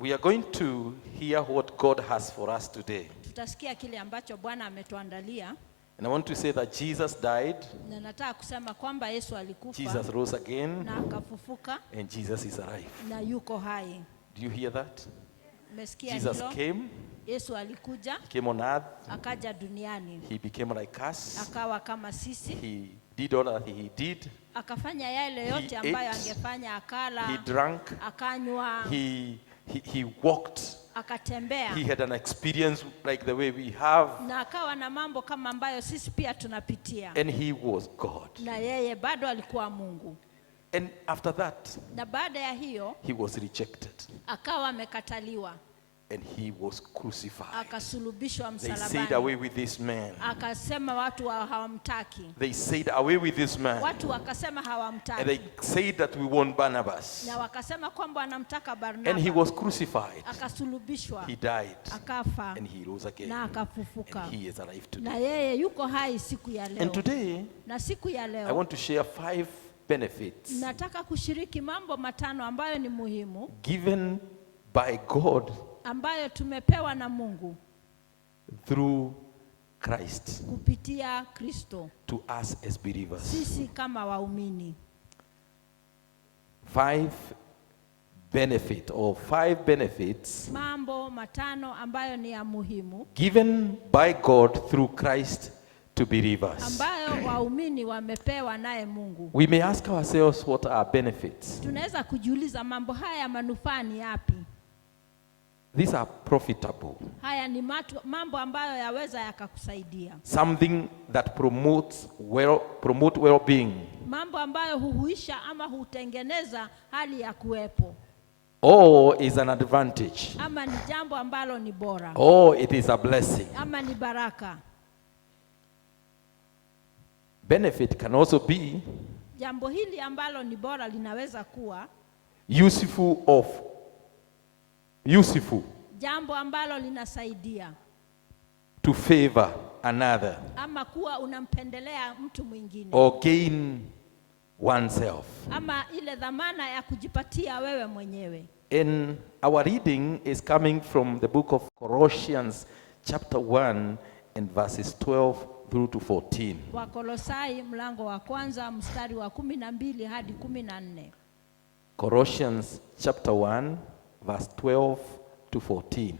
We are going to hear what God has for us today. Tutasikia kile ambacho Bwana ametuandalia. And I want to say that Jesus died, Na nataka kusema kwamba Yesu alikufa Jesus rose again, na akafufuka and Jesus is alive. na yuko hai. Do you hear that? Umesikia Jesus hilo? came, Yesu alikuja, came on earth, akaja duniani, he became like us, akawa kama sisi, he did all that he did, akafanya yale yote ambayo ate, angefanya, akala, he drank, akanywa, he walked, akatembea. he had an experience like the way we have, Na akawa na mambo kama ambayo sisi pia tunapitia. and he was God. Na yeye bado alikuwa Mungu. And after that, Na baada ya hiyo he was rejected, akawa amekataliwa, and he was crucified. akasulubishwa They said, msalabani. away with this man. Akasema watu hawamtaki. They said, away with this man. Watu wakasema And hawamtaki. they said that we want Barnabas. Na wakasema kwamba wanamtaka And he Barnaba. was crucified. Akasulubishwa, He died. akafa And he rose again. na akafufuka. And he is alive Na today. yeye yuko hai siku ya leo. And today, Na siku ya I leo want to share 5 benefits nataka kushiriki mambo matano ambayo ni muhimu, given by God ambayo tumepewa na Mungu through Christ kupitia Kristo, to us as believers. sisi kama waumini. 5 benefits Mambo matano ambayo ni ya muhimu, given by God through Christ to believers. ambayo waumini wamepewa naye Mungu. We may ask ourselves, what are benefits? Tunaweza kujiuliza mambo haya manufaa ni yapi? These are profitable. Haya ni mambo ambayo yaweza yakakusaidia. Something that promote well-being. Mambo ambayo huhuisha ama hutengeneza hali ya kuwepo. Or is an advantage. Ama ni jambo ambalo ni bora. Or it is a blessing. Ama ni baraka. Benefit can also be Jambo hili ambalo ni bora linaweza kuwa useful jambo ambalo linasaidia, to favor another ama kuwa unampendelea mtu mwingine, or gain oneself. ama ile dhamana ya kujipatia wewe mwenyewe. And our reading is coming from the book of Colossians chapter 1 and verses 12 through to 14. Wakolosai mlango wa kwanza mstari wa 12 hadi 14. Colossians chapter 1 verse 12 to 14.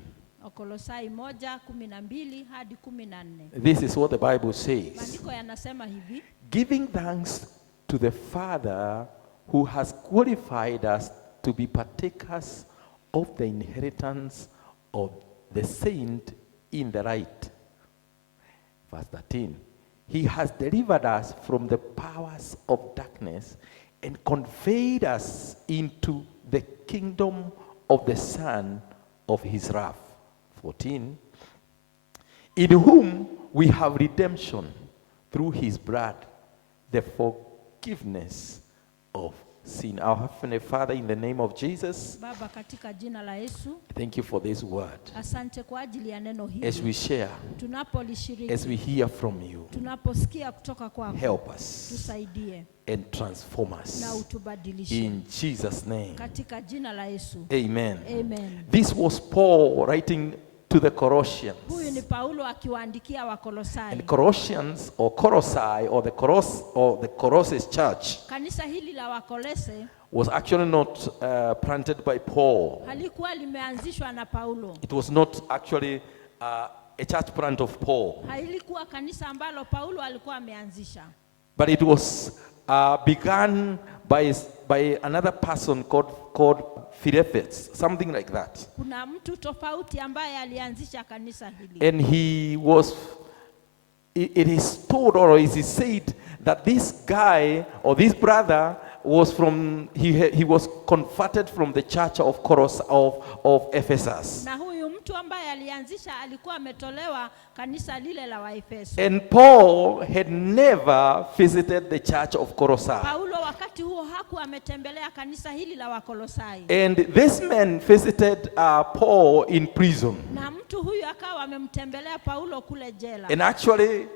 Wakolosai 1:12 hadi 14. This is what the Bible says. Maandiko yanasema hivi: Giving thanks to the Father who has qualified us to be partakers of the inheritance of the saint in the light. Verse 13. He has delivered us from the powers of darkness and conveyed us into the kingdom of the Son of his wrath. 14. In whom we have redemption through his blood, the forgiveness of sin. Our Heavenly Father, in the name of Jesus, Baba, katika jina la Yesu, thank you for this word. asante kwa ajili ya neno As we hili. share, Tunapolishiriki, as we hear from you, tunaposikia kutoka kwako, help us tusaidie and transform na us. utubadilishe. In Jesus' name, Katika jina la Yesu. amen. Amen. This was Paul writing to the Colossians. Huyu ni Paulo akiwaandikia Wakolosai. And Colossians or Colossae or the Colossus church Kanisa hili la Wakolese was actually not planted by Paul. halikuwa limeanzishwa na Paulo. It was not actually a church plant of Paul, Halikuwa kanisa ambalo Paulo alikuwa ameanzisha. but it was begun by another person called Phileppus, something like that. Kuna mtu tofauti ambaye alianzisha kanisa hili. And it is told, or it is said, that this guy or this brother was he was converted from the church of Ephesus. Na huyu mtu ambaye alianzisha alikuwa ametolewa kanisa lile la Waefeso. And Paul had never visited the church of Colossae. Paulo wakati huo hakuwa ametembelea kanisa hili la Wakolosai. And this man visited Paul in prison. Na mtu huyu akawa amemtembelea Paulo kule jela. And actually,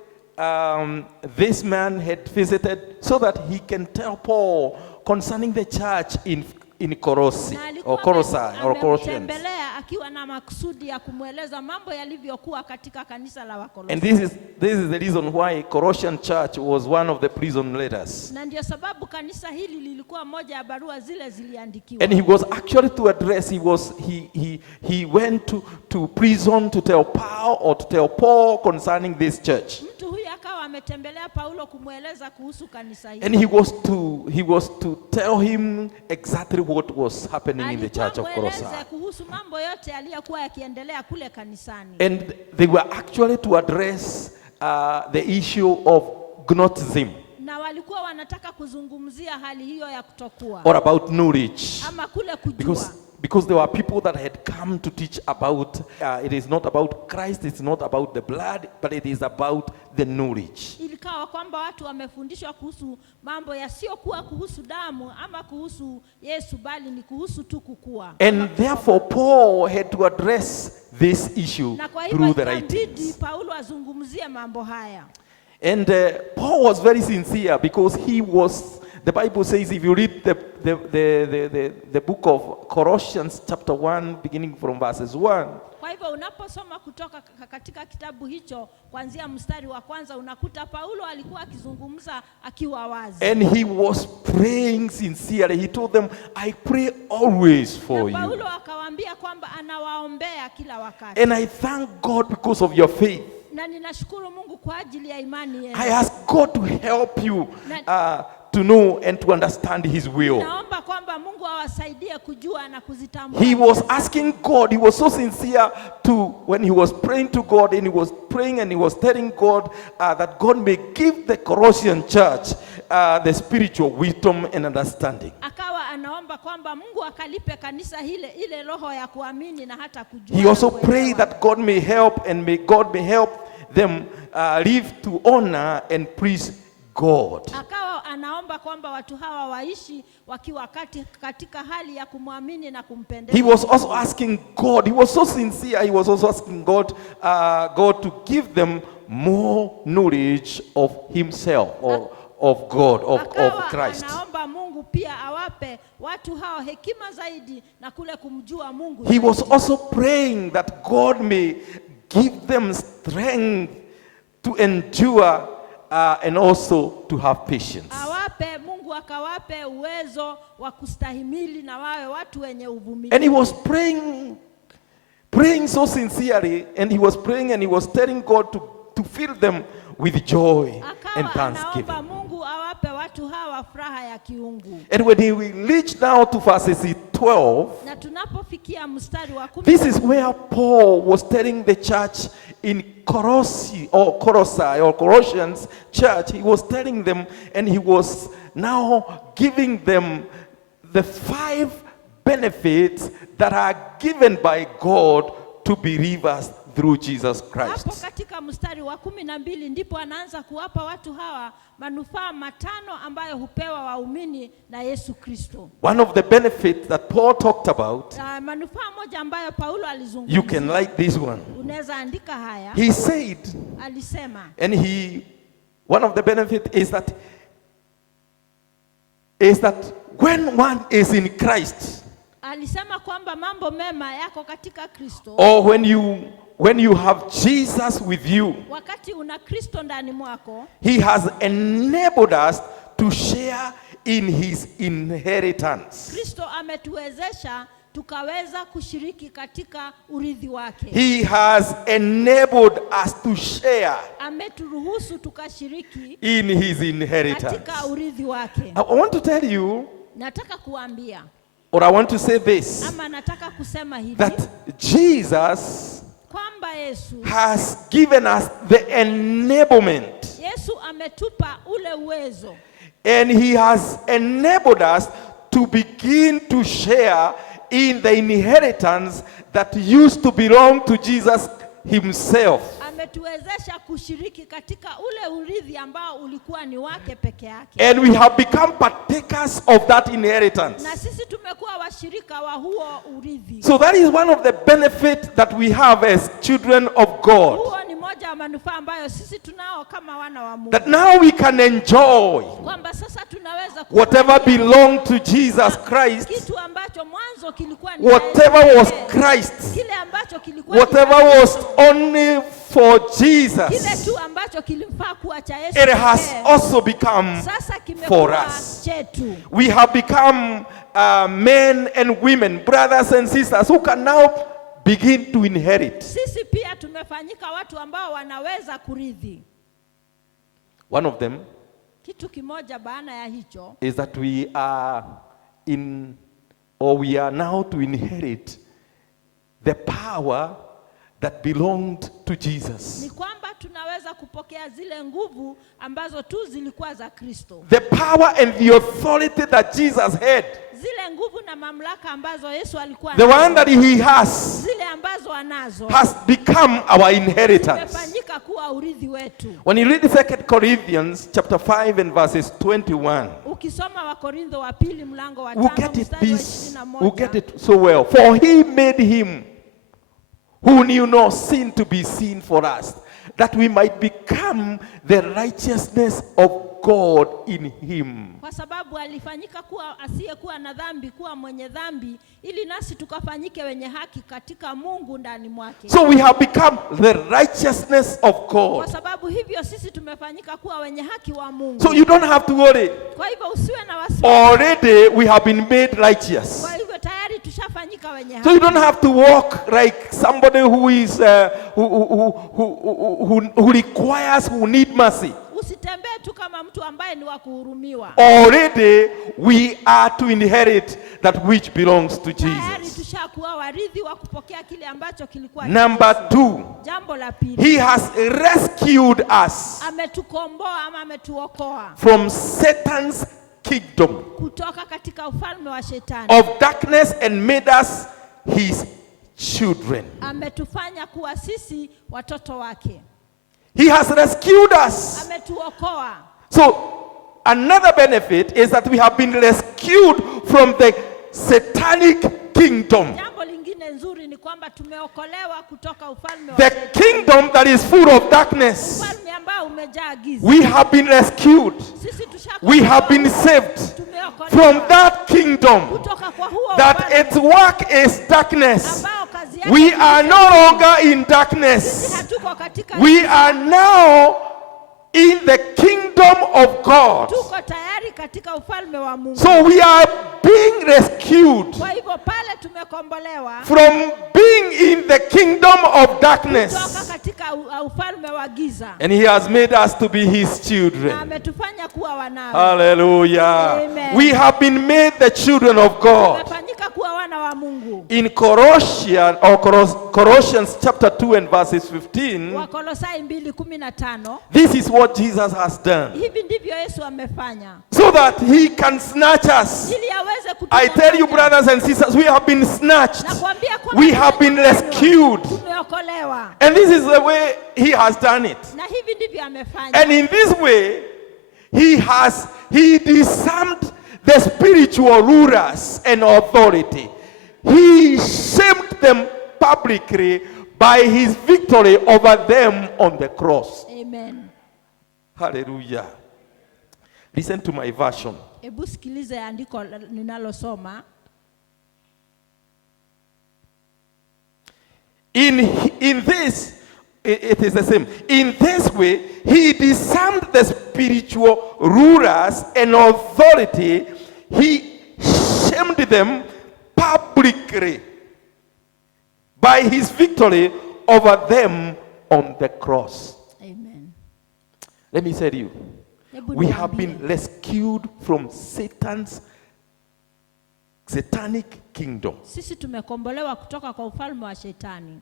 this man had visited so that he can tell Paul concerning the church in Colossae or Colossians. akiwa na makusudi ya kumweleza mambo yalivyokuwa katika kanisa la Wakolosai. And this is the reason why Colossian church was one of the prison letters. Na ndio sababu kanisa hili lilikuwa moja ya barua zile ziliandikiwa. And he was actually to address, he went to prison to tell Paul or to tell Paul concerning this church. Mtu huyu akawa ametembelea Paulo kumweleza kuhusu kanisa hili. And he was to tell him exactly what was happening in the church of Colossae. Kuhusu mambo yote yaliyokuwa yakiendelea kule kanisani. And they were actually to address the issue of Gnosticism. Na walikuwa wanataka kuzungumzia hali hiyo ya kutokuwa. Or about knowledge. Ama kule kujua. Because there were people that had come to teach about, it is not about Christ, it's not about the blood, but it is about the knowledge. Ilikawa kwamba watu wamefundishwa kuhusu mambo yasiokuwa kuhusu damu ama kuhusu Yesu, bali ni kuhusu tu kukua. And therefore Paul had to address this issue through the writings. Paulo azungumzie mambo haya. And Paul was very sincere because the Bible says, if you read the book of Colossians chapter 1 beginning from verses 1. Kwa hivyo unaposoma kutoka katika kitabu hicho kuanzia mstari wa kwanza unakuta Paulo alikuwa akizungumza akiwa wazi. And he was praying sincerely. He told them, I pray always for you. Paulo akawaambia kwamba anawaombea kila wakati. And I thank God because of your faith. Na ninashukuru Mungu kwa ajili ya imani yenu. I ask God to help you to know and to understand his will. Naomba kwamba Mungu awasaidie kujua na kuzitambua. He was asking God, he was so sincere when he was praying to God, and he was praying and he was telling God that God may give the Colossian church the spiritual wisdom and understanding. Akawa anaomba kwamba Mungu akalipe kanisa ile roho ya kuamini na hata kujua. He also prayed that God may help and God may help them live to honor and please God. Akawa anaomba kwamba watu hawa waishi wakiwa katika hali ya kumwamini na kumpendeza. He was also asking God, he was so sincere, he was also asking God to give them more knowledge of himself, or of God, of Christ. Anaomba Mungu pia awape watu hao hekima zaidi na kule kumjua Mungu. He was also praying that God may give them strength to endure and also to have patience. Awape Mungu akawape uwezo wa kustahimili na wawe watu wenye uvumilivu. And he was praying so sincerely, and he was praying and he was telling God to fill them with joy and thanksgiving. Akawa Mungu awape watu hawa furaha ya kiungu. And when he reached now to verses 12, na tunapofikia mstari wa 10, this is where Paul was telling the church in Colossae or Colossians church. He was telling them, and he was now giving them the 5 benefits that are given by God to believers through Jesus Christ. Hapo katika mstari wa 12 ndipo anaanza kuwapa watu hawa manufaa 5 ambayo hupewa waumini na Yesu Kristo. One of the benefits that Paul talked about, manufaa moja ambayo Paulo alizungumzia. you can write this one. Unaweza andika haya. He said, alisema, and one of the benefits is that when one is in Christ, alisema kwamba mambo mema yako katika Kristo, or when you have Jesus with you, wakati una Kristo ndani mwako, he has enabled us to share in his inheritance. Kristo ametuwezesha tukaweza kushiriki katika urithi wake. He has enabled us to share, ameturuhusu tukashiriki in his inheritance. katika urithi wake. I want to tell you, nataka kuambia, or I want to say this, ama nataka kusema hivi, that Jesus kwamba Yesu has given us the enablement. Yesu ametupa ule uwezo. And he has enabled us to begin to share in the inheritance that used to belong to Jesus himself. Ametuwezesha kushiriki katika ule urithi ambao ulikuwa ni wake peke yake. And we have become partakers of that inheritance. Na sisi tumekuwa washirika wa huo urithi. So that is one of the benefits that we have as children of God. Huo ni moja wa manufaa ambayo sisi tunao kama wana wa Mungu. That now we can enjoy kwamba sasa tunaweza whatever belongs to Jesus Christ. Kitu ambacho mwanzo ambazo kilikuwa ni whatever was Christ, kile ambacho kilikuwa whatever was only for kile Jesus, tu ambacho kilimfaa kuwa cha Yesu it has pekee, also become sasa for kimekuwa us. chetu. We have become men and women, brothers and sisters, who can now begin to inherit. Sisi pia tumefanyika watu ambao wanaweza kurithi. One of them Kitu kimoja baana ya hicho is that we are we are now to inherit the power that belonged to Jesus. ni kwamba tunaweza kupokea zile nguvu ambazo tu zilikuwa za Kristo. The power and the authority that Jesus had. Zile nguvu na mamlaka ambazo Yesu alikuwa The nazo, one that he has zile ambazo anazo has become our inheritance. zimefanyika kuwa urithi wetu. When you read 2 Corinthians chapter 5 and verses 21, Ukisoma Wakorintho wa pili mlango wa we'll 5 get it mstari wa this, 21, we'll get it so well. For he made him who knew no sin to be sin for us, that we might become the righteousness of God in him. kwa sababu alifanyika kuwa asiyekuwa na dhambi kuwa mwenye dhambi, ili nasi tukafanyike wenye haki katika Mungu ndani mwake. So we have become the righteousness of Kwa God. sababu hivyo sisi tumefanyika kuwa wenye haki wa Mungu. So you don't have to worry. Kwa hivyo usiwe na wasiwasi. Already we have been made righteous. Kwa hivyo tayari tushafanyika wenye So haki. you don't have to walk like somebody who is who requires, who need mercy. Usitembee tu kama mtu ambaye ni wa kuhurumiwa. Already we are to inherit that which belongs to Tayari Jesus. tushakuwa warithi wa kupokea kile ambacho kilikuwa. Number 2, Jambo la pili, he has rescued us ametukomboa ama ametuokoa from Satan's kingdom kutoka katika ufalme wa shetani. of darkness and made us his children. Ametufanya kuwa sisi watoto wake. He has rescued us. Ametuokoa. So another benefit is that we have been rescued from the satanic kingdom. Jambo lingine nzuri ni kwamba tumeokolewa kutoka ufalme wa The shetani. kingdom that is full of darkness. Ufalme ambao umejaa giza. We have been rescued. Sisi tushakuwa. We have been saved Tumeokolewa from that kingdom kutoka kwa huo that ufalme its work is darkness. ambao kazi yake We ni are no giza. longer in Sisi darkness. hatuko katika We giza. are now in the kingdom of God. Tuko tayari katika ufalme wa Mungu. So we are being rescued Kwa hivyo pale tumekombolewa from being in the kingdom of kutoka darkness. katika ufalme wa giza. And he has made us to be his Na children. ametufanya kuwa wanawe. Hallelujah. Amen. We have been made the children of God. Tumefanyika kuwa wana wa Mungu. In Colossians chapter 2 and verses 15, Wakolosai 2:15. this is what Jesus has done. Hivi ndivyo Yesu amefanya. So that he can snatch us. Ili aweze I tell you, kutunyang'anya. brothers and sisters, we have been snatched. Nakwambia kwamba We have been tumenyang'anywa. rescued. Tumeokolewa. And this is the way he has done it. Na hivi ndivyo amefanya. And in this way, he disarmed the spiritual rulers and authority. He shamed them publicly by his victory over them on the cross. Amen. Hallelujah. Listen to my version. Hebu sikilize andiko ninalosoma. In this, it is the same. In this way, he disarmed the spiritual rulers and authority. He shamed them publicly by his victory over them on the cross. Amen. Let me say to you, Hebu we have niambie. been rescued from Satan's satanic kingdom. Sisi tumekombolewa kutoka kwa ufalme wa shetani.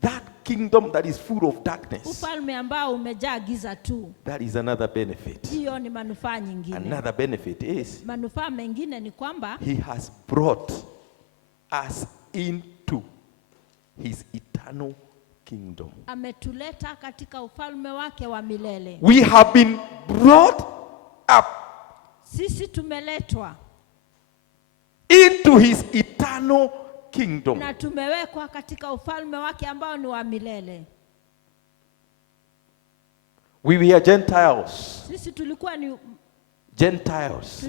That kingdom that is full of darkness. Ufalme ambao umejaa giza tu. That is another benefit. Hiyo ni manufaa nyingine. Another benefit is Manufaa mengine ni kwamba he has brought us into his eternal kingdom. ametuleta katika ufalme wake wa milele. We have been brought up Sisi tumeletwa into his eternal kingdom. na tumewekwa katika ufalme wake ambao ni wa milele. We were Gentiles. Sisi tulikuwa ni Gentiles.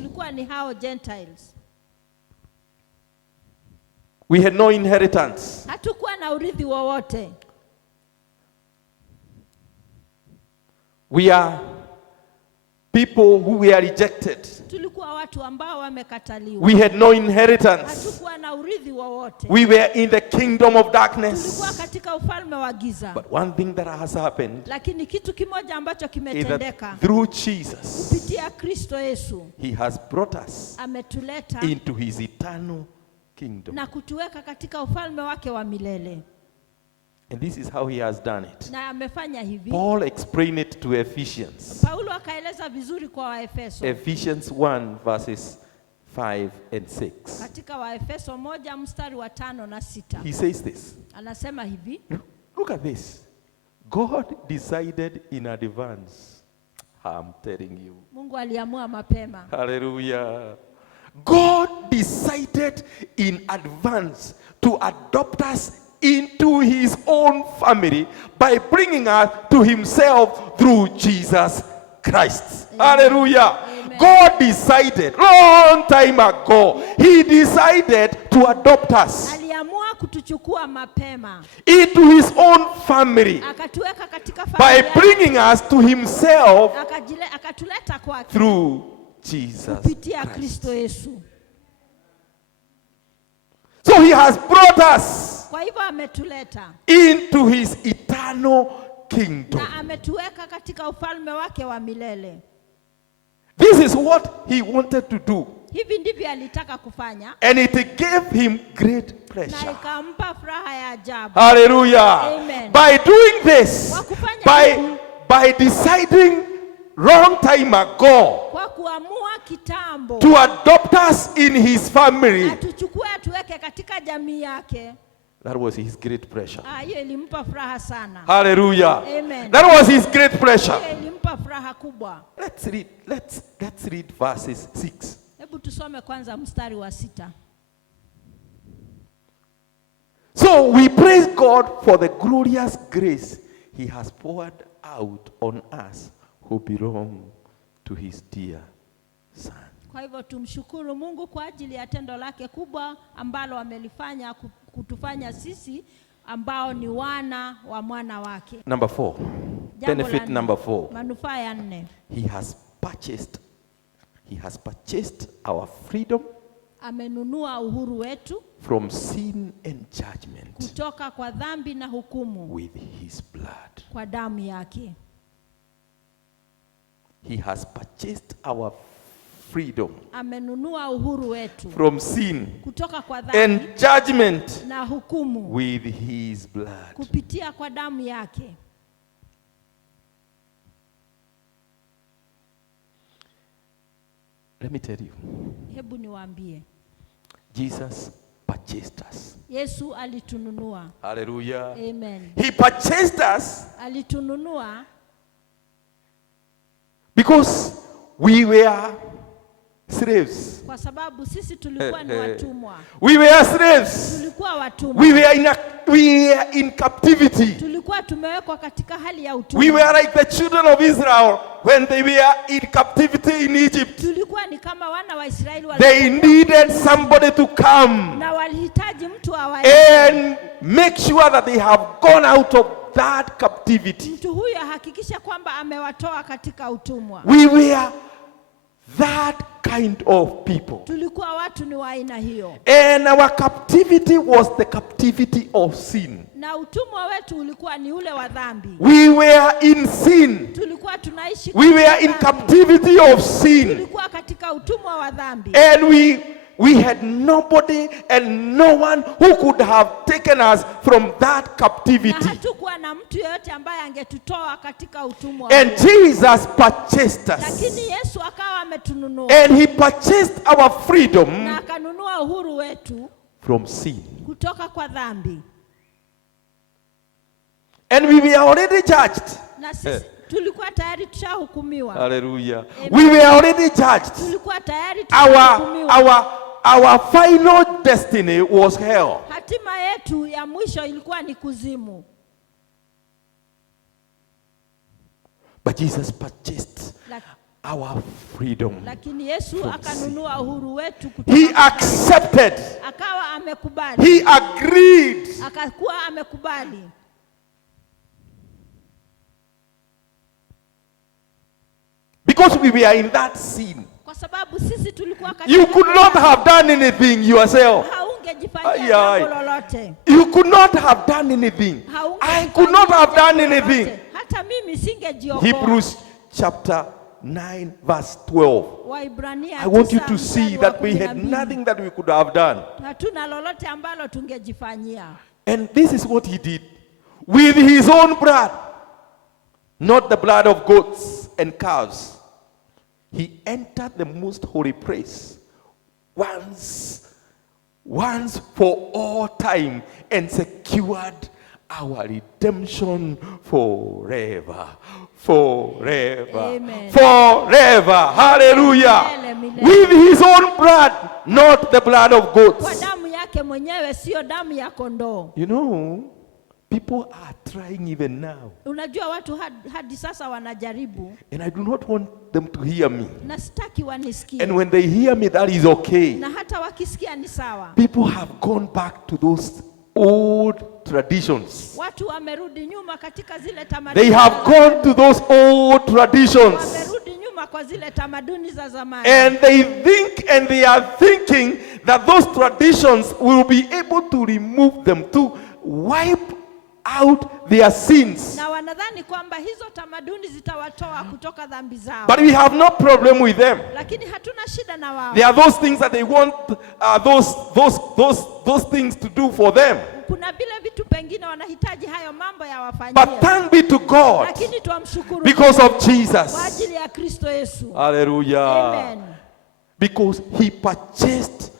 hao Gentiles. We had no inheritance. Hatukuwa na urithi wowote. We are people who were rejected. Tulikuwa watu ambao wamekataliwa. We had no inheritance. Hatukuwa na urithi wowote. We were in the kingdom of darkness. Tulikuwa katika ufalme wa giza. But one thing that has happened Lakini kitu kimoja ambacho is kimetendeka that through Jesus, kupitia Kristo Yesu he has brought us ametuleta into his eternal kingdom. na kutuweka katika ufalme wake wa milele. And this is how he has done it. Na amefanya hivi. Paul explained it to Ephesians. Paulo akaeleza vizuri kwa Waefeso. Ephesians 1 verses 5 and 6. Katika Waefeso 1 mstari wa 5 na 6. He says this. Anasema hivi. Look at this. God decided in advance. I'm telling you. Mungu aliamua mapema. Hallelujah. God decided in advance to adopt us into his own family by bringing us to himself through Jesus Christ. Amen. Hallelujah. Amen. God decided long time ago. He decided to adopt us Aliamua kutuchukua mapema. into his own family Akatuweka katika by familia. bringing us to himself Akatuleta kwake through Jesus kupitia Christ. Kristo Yesu. So he has brought us Kwa hivyo ametuleta into his eternal kingdom. na ametuweka katika ufalme wake wa milele. This is what he wanted to do. Hivi ndivyo alitaka kufanya And it gave him great na pleasure. ikampa furaha ya ajabu. Hallelujah. Amen. By doing this, Kwa kufanya hivi, by deciding long time ago kwa kuamua kitambo to adopt us in his family, atuchukue atuweke katika jamii yake. that was his great pleasure. Hiyo ilimpa furaha sana. Hallelujah. Amen. That was his great pleasure. Hiyo ilimpa furaha kubwa. Let's read verses 6. Hebu tusome kwanza mstari wa 6. So we praise God for the glorious grace he has poured out on us who belong to his dear son. Kwa hivyo tumshukuru Mungu kwa ajili ya tendo lake kubwa ambalo amelifanya kutufanya sisi ambao ni wana wa mwana wake. Number 4. Benefit number 4. Manufaa ya 4. He has purchased our freedom Amenunua uhuru wetu from sin and judgment kutoka kwa dhambi na hukumu with his blood. kwa damu yake. He has purchased our freedom Amenunua uhuru wetu from sin kutoka kwa and dhambi judgment na hukumu with his blood. kupitia kwa damu yake. Let me tell you, Hebu niwaambie, Jesus purchased us. Yesu alitununua. Hallelujah. Amen. He purchased us Alitununua because we were slaves. kwa sababu sisi tulikuwa ni watumwa. We were slaves. Tulikuwa watumwa. We were in captivity. Tulikuwa tumewekwa katika hali ya utumwa. We were like the children of Israel when they were in captivity in Egypt. Tulikuwa ni kama wana wa Israeli They needed somebody to come na walihitaji mtu awae. and make sure that they have gone out of that captivity. Mtu huyo hakikisha kwamba amewatoa katika utumwa. We were that kind of people. Tulikuwa watu ni wa aina hiyo. And our captivity was the captivity of sin. Na utumwa wetu ulikuwa ni ule wa dhambi. We were in sin. Tulikuwa tunaishi We were in captivity of sin. Tulikuwa katika utumwa wa dhambi. And we had nobody and no one who could have taken us from that Na captivity. hatukuwa na mtu yeyote ambaye angetutoa katika utumwa. And Jesus purchased us. Lakini Yesu akawa ametununua. And he purchased our freedom Na akanunua uhuru wetu from sin. kutoka kwa dhambi. And we were already judged. Na sisi tulikuwa tayari tushahukumiwa. Hallelujah. Amen. We were already judged. Tulikuwa tayari tushahukumiwa. Our final destiny was hell. Hatima yetu ya mwisho ilikuwa ni kuzimu. But Jesus purchased our freedom. Lakini Yesu from akanunua uhuru wetu He accepted. akawa amekubali. He agreed. Akakuwa amekubali. Because we were in that sin. Kwa sababu sisi tulikuwa You could not have done anything yourself. Haungejifanyia jambo lolote. You could not have done anything. I could not have done anything. Hata mimi singejiokoa. Hebrews chapter 9 verse 12. Waibrania I want you 9 to see that we had nothing that we could have done. Hatuna lolote ambalo tungejifanyia. And this is what he did. With his own blood, not the blood of goats and calves. He entered the most holy place once for all time and secured our redemption forever. Forever. Amen. Forever. Hallelujah. Amen. With his own blood, not the blood of Kwa goats. damu yake mwenyewe, sio damu ya kondoo. You know, people are trying even now. Unajua watu hadi sasa wanajaribu. And I do not want them to hear me. Na sitaki wanisikie. And when they hear me, that is okay. Na hata wakisikia ni sawa. People have gone back to those old traditions. Watu wamerudi nyuma katika zile tamaduni. They have gone to those old traditions. Wamerudi nyuma kwa zile tamaduni za zamani. And they think and they are thinking that those traditions will be able to remove them, to wipe out their sins. Na wanadhani kwamba hizo tamaduni zitawatoa kutoka dhambi zao. But we have no problem with them. Lakini hatuna shida na wao. There are those things that they want those things to do for them. Kuna vile vitu pengine wanahitaji hayo mambo ya wafanyie. But thank be to God Lakini tuamshukuru because of kwa Jesus. ajili ya Kristo Yesu. Hallelujah. Amen. Because he purchased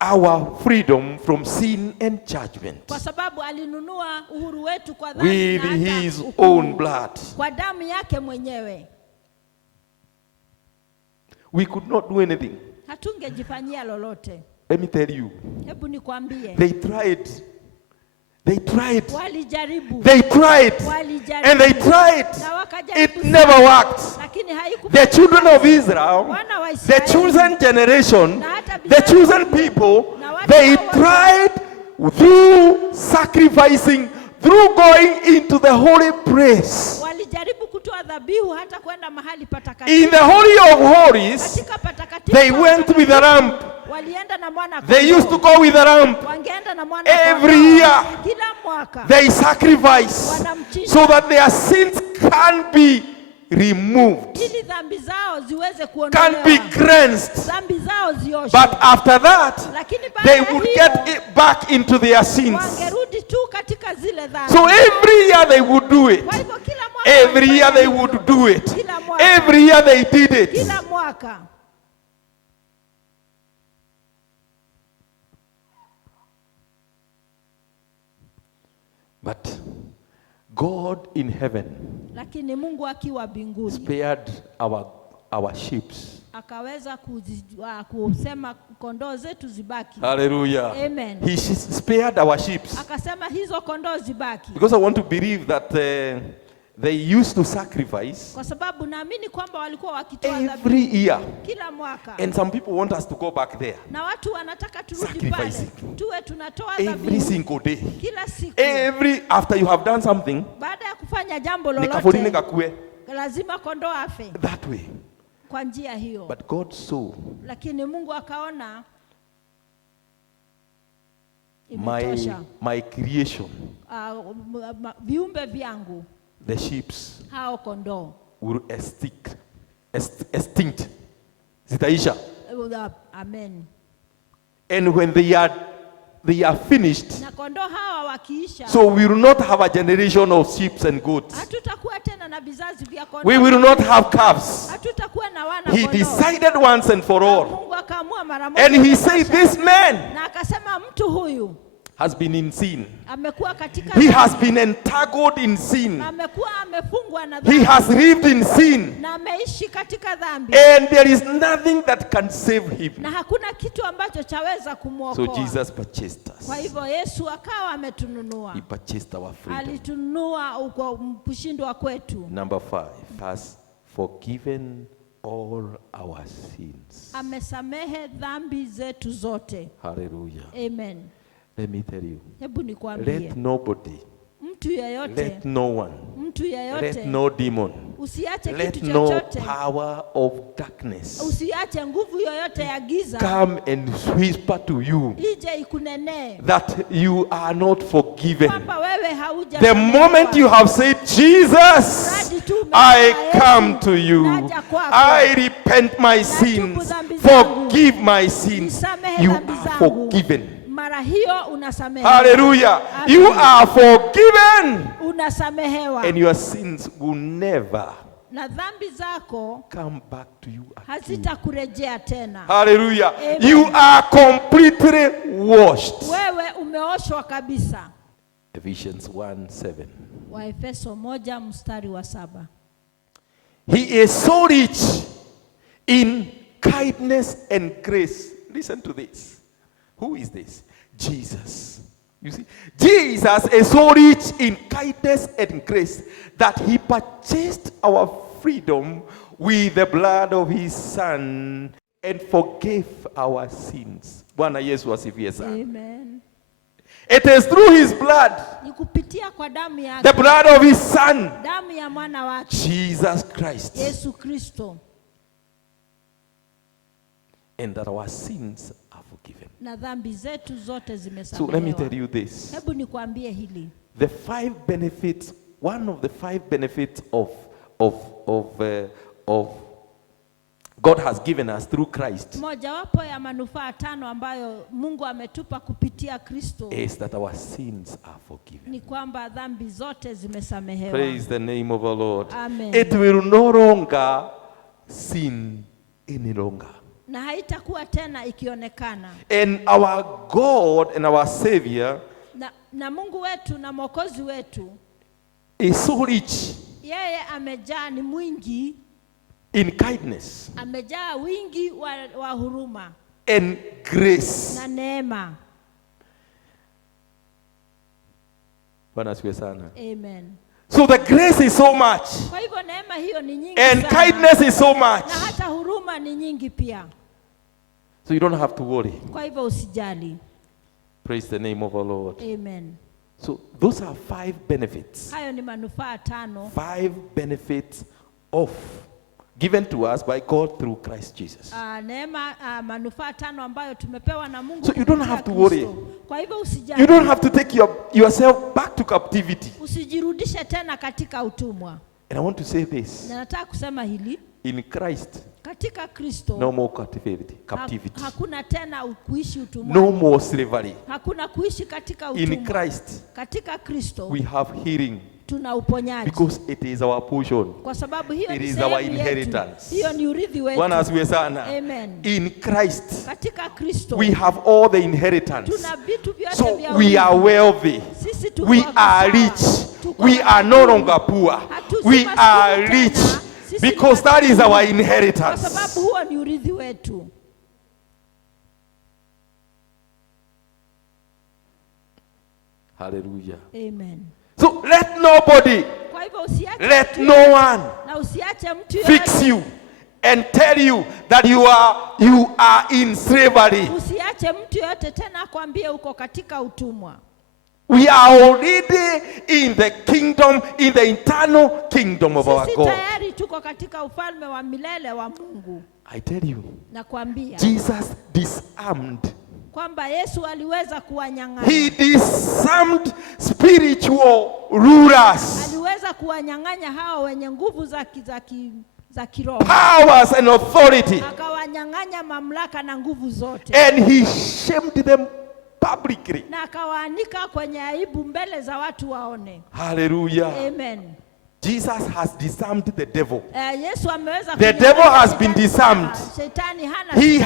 our freedom from sin and judgment Kwa sababu alinunua uhuru wetu kwa dhambi with na hata his hukumu. own blood. Kwa damu yake mwenyewe. We could not do anything. Hatungejifanyia lolote. Let me tell you. Hebu nikwambie. They tried. Walijaribu. They tried. Walijaribu. And they tried. Na wakajaribu It never worked. Lakini haikufanya. The children of Israel, Wana wa the Israeli, chosen generation, na hata the vizazi chosen people, na watu they hawa- tried through sacrificing, through going into the holy place. Walijaribu kutoa dhabihu hata kwenda mahali In patakatifu. the Holy of Holies, Katika patakatifu. they went with a lamp. Walienda na mwana They kondoo. used to go with a lamp. Wangeenda na mwana Every kondoo. year. Kila mwaka. They sacrifice Wanamchinja. so that their sins can be removed, Ili dhambi zao ziweze can kuondolewa. be cleansed. Dhambi zao zioshwe. But after that, Lakini baada they ya would hiyo, get it back into their sins. wangerudi tu katika zile dhambi. So every year they would do it. Kwa hivyo kila mwaka Every year they walifanya would hivyo. do it. Kila mwaka. Every year they did it. Kila mwaka. But God in heaven Lakini Mungu akiwa mbinguni spared our sheep. akaweza kusema kondoo zetu zibaki. Hallelujah. Amen. He spared our sheep. Akasema hizo kondoo zibaki. Because I want to believe that they used to sacrifice Kwa sababu naamini kwamba walikuwa wakitoa every dhabihu year. kila mwaka. And some people want us to go back there. Na watu wanataka turudi pale. Sacrificing. Tuwe tunatoa Every dhabihu single day. kila siku. After you have done something, Baada ya kufanya jambo nikafuni lolote nikakue lazima kondoo afe that way. kwa njia hiyo. But God saw Lakini Mungu akaona imetosha. my creation, Viumbe vyangu the sheep, hao kondoo will extinct. Zitaisha. Amen. And when they are finished, Na kondoo hawa wakiisha, so we will not have a generation of sheep and goats. hatutakuwa tena na vizazi vya kondoo. We will not have calves. Hatutakuwa na wana He kondoo. decided once and for all. Mungu akaamua mara moja. And he said, this man Na akasema mtu huyu has been in sin. amekuwa katika He dhambi. has been entangled in sin. Amekuwa amefungwa na He dhambi. has lived in sin. Na ameishi katika dhambi. And there is nothing that can save him. Na hakuna kitu ambacho chaweza So kumwokoa. Jesus purchased us. Kwa hivyo Yesu akawa ametununua. He purchased our freedom. Alitununua kwa kushindwa kwetu. Number 5, has forgiven all our sins. Amesamehe dhambi zetu zote. Hallelujah. Amen. Let me tell you. Hebu nikwambie. Let nobody, Mtu yeyote, let no one, mtu yeyote, let no demon, usiache let kitu no chochote, power of darkness usiache nguvu yoyote ya giza come and whisper to you ije ikunenee that you are not forgiven. kwamba wewe hauja. The moment you have said, Jesus, I come to you, I repent my sins, forgive my sins, you are forgiven. Mara hiyo unasamehewa. Hallelujah. Amen. You are forgiven. Unasamehewa. And your sins will never na dhambi zako come back to you again. Hazitakurejea tena. Hallelujah. Amen. You are completely washed. Wewe umeoshwa kabisa. Ephesians 1:7. Waefeso 1:7. He is so rich in kindness and grace. Listen to this. Who is this? Jesus. You see, Jesus is so rich in kindness and grace that he purchased our freedom with the blood of his son and forgave our sins. Bwana Yesu asifiwe sana. Amen. It is through his blood, ni kupitia kwa damu yake, the blood of his son, damu ya mwana wake Jesus Christ, Yesu Kristo, and that our sins are forgiven. Na dhambi zetu zote zimesamehewa. So let me tell you this. Hebu nikwambie hili. The 5 benefits, one of the 5 benefits of God has given us through Christ, mojawapo ya manufaa 5 ambayo Mungu ametupa kupitia Kristo, is that our sins are forgiven. Ni kwamba dhambi zote zimesamehewa. Praise the name of our Lord. Amen. It will no longer sin any longer. Na haitakuwa tena ikionekana. And our God and our Savior, na Mungu wetu na Mwokozi wetu, is so rich. Yeye amejaa, ni mwingi in kindness, amejaa wingi wa huruma and grace. Na neema. Bwana asifiwe sana. Amen. So the grace is so much. Kwa hivyo neema hiyo ni nyingi and sana. Kindness is so much. Na hata huruma ni nyingi pia. So you don't have to worry. Kwa hivyo usijali. Praise the name of our Lord. Amen. So those are 5 benefits. Hayo ni manufaa 5. 5 benefits of given to us by God through Christ Jesus. Neema, manufaa 5 ambayo tumepewa na Mungu. So you don't have to worry. Kwa hivyo usijali. You don't have to take yourself back to captivity. Usijirudishe tena katika utumwa. And I want to say this. Na nataka kusema hili. In Christ, katika Kristo, no more captivity. Hakuna tena kuishi utumwani. No more slavery. Hakuna kuishi katika utumwa. In Christ, katika Kristo, we have healing. Tuna uponyaji. Because it is our portion. Kwa sababu hiyo it ni is our inheritance. Yetu. Hiyo ni urithi wetu. Bwana asifiwe sana. Amen. In Christ, katika Kristo, we have all the inheritance. Tuna vitu vyote so vya we are wealthy. Sisi we are rich. We are no longer poor. We are rich. Because that is our inheritance. Kwa sababu huo ni urithi wetu. Hallelujah. Amen. So let nobody, let no one fix you and tell you that you are in slavery. Usiache mtu yote tena akwambie uko katika utumwa. We are already in the kingdom, in the eternal kingdom of our God. Tayari tuko katika ufalme wa milele wa Mungu. I tell you, nakwambia, Jesus disarmed. Kwamba Yesu aliweza kuwanyang'anya. He disarmed spiritual rulers. Aliweza kuwanyang'anya hao wenye nguvu za kiroho. Powers and authority. Akawanyang'anya mamlaka na nguvu zote. And he shamed them publicly. Na akawaanika kwenye aibu mbele za watu waone. Hallelujah. Amen. Jesus has disarmed the devil. Yesu ameweza the devil has been disarmed. Shetani hana. He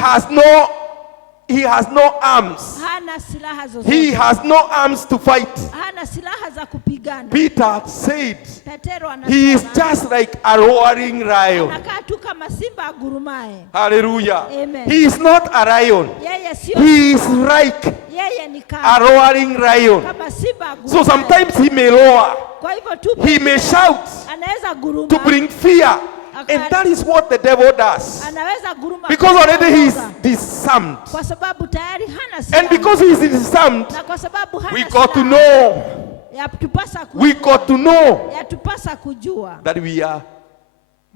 has no arms. Hana silaha zozote. He has no arms to fight. Hana silaha za kupigana. Peter said, Petero anasema, he is just like a roaring lion. Anakaa tu kama simba agurumaye. Hallelujah. Amen. He is not a lion. Yeye sio. He is like a roaring lion. Kama simba agurumaye. So sometimes he may roar. Kwa hivyo tu he may shout anaweza guruma to bring fear And that is what the devil does. Anaweza guruma Because kwa already he is uoga. disarmed. Kwa sababu tayari hana silaha. And because he is disarmed, Na kwa sababu hana we got to silaha, know. yatupasa We kujua. got to know Yatupasa kujua that we are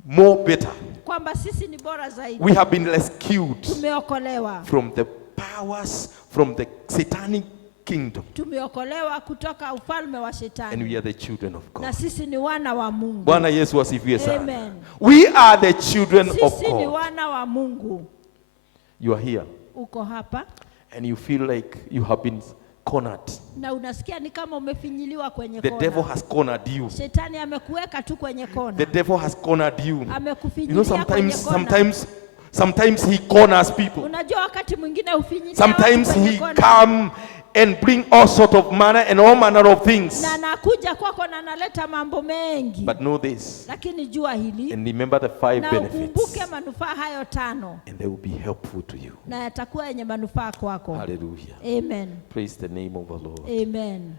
more better. kwamba sisi ni bora zaidi. We have been rescued Tumeokolewa. from the powers, from the satanic kingdom. Tumeokolewa kutoka ufalme wa And shetani. we are the children of Na God. sisi ni wana wa Mungu. Bwana Yesu asifiwe sana. Amen. We are the children of Sisi ni God. wana wa Mungu. You are here Uko hapa and you feel like you have been cornered. na unasikia ni kama umefinyiliwa kwenye The devil kona. has cornered you. Shetani amekuweka tu kwenye kona. The devil has cornered you. You know, Amekufinyilia kwenye kona. sometimes he corners people. Unajua wakati mwingine hufinyilia Sometimes watu kwenye he kona. come and bring all sort of manner and all manner of things. Na anakuja kwako na analeta mambo mengi. But know this Lakini jua hili and remember the 5 na benefits, ukumbuke manufaa hayo 5 and they will be helpful to you. na yatakuwa yenye manufaa kwako. Hallelujah. Amen. Praise the name of the Lord. Amen.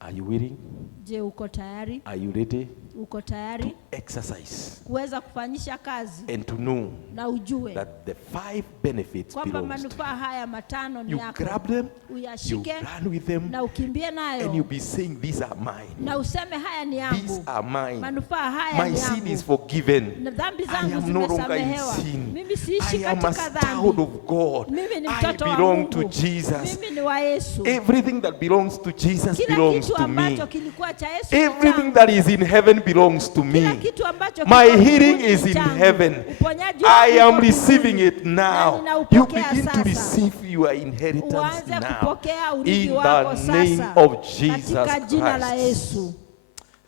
Are you willing? Je, uko tayari? Are you ready Uko to tayari exercise kuweza kufanyisha kazi and to know na ujue that the 5 benefits kwamba belongs to manufaa haya 5 ni you? yako. Grab them, you Uyashike run with them, na ukimbie and nayo you'll be saying, these are mine. na useme haya ni These yangu. are mine. Manufaa haya My ni sin is yangu. forgiven. Na dhambi I zangu am no longer in zimesamehewa. sin. Mimi siishi I am a katika child dhambi. of God. Mimi ni I mtoto wa belong to Mungu. Jesus. Mimi ni wa Yesu. Everything that belongs to Jesus Kila belongs kitu to me. ambacho kilikuwa cha Yesu ni Everything changu. that is in heaven belongs to Kila me. kitu ambacho My kiko healing mbinguni is ni in changu. heaven. Uponyaji I wangu am uko receiving mbinguni. it now. Na You ninaupokea begin to sasa. receive your inheritance Uanze now. kupokea urithi In wako the name sasa. of Jesus Katika jina la Christ. Yesu.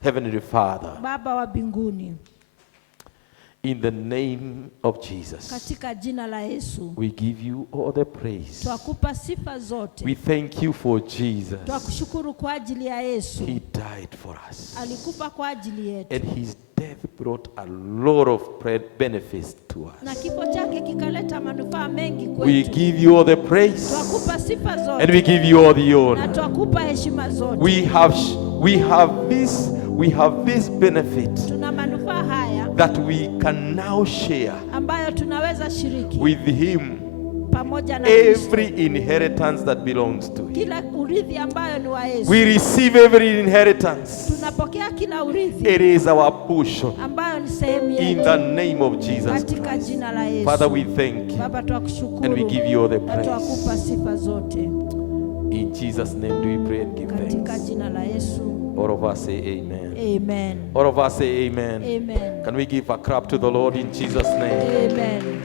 Heavenly Father, Baba wa mbinguni, in the name of Jesus, katika jina la Yesu, we give you all the praise. twakupa sifa zote. We thank you for Jesus. Twakushukuru kwa ajili ya Yesu. He died for us. Alikufa kwa ajili yetu. And his death brought a lot of benefits to Na us. kifo chake kikaleta manufaa mengi We kwetu. give you all the praise. Twakupa sifa And zote. we give you all the Na honor. twakupa heshima zote. We have this benefit Tuna manufaa haya that we can now share ambayo tunaweza shiriki with him pamoja na Kristo. every inheritance that belongs to him. Kila urithi ambayo ni wa Yesu. We receive every inheritance. Tunapokea kila urithi It is our portion ambayo ni sehemu in yetu the name of Jesus katika Christ. jina la Yesu. Father, we thank you Baba, twakushukuru and we give you all the na praise. twakupa sifa zote In Jesus' name do we pray and give katika thanks. jina la Yesu. All of us say amen. Amen. All of us say amen. Amen. Can we give a clap to the Lord in Jesus' name? Amen.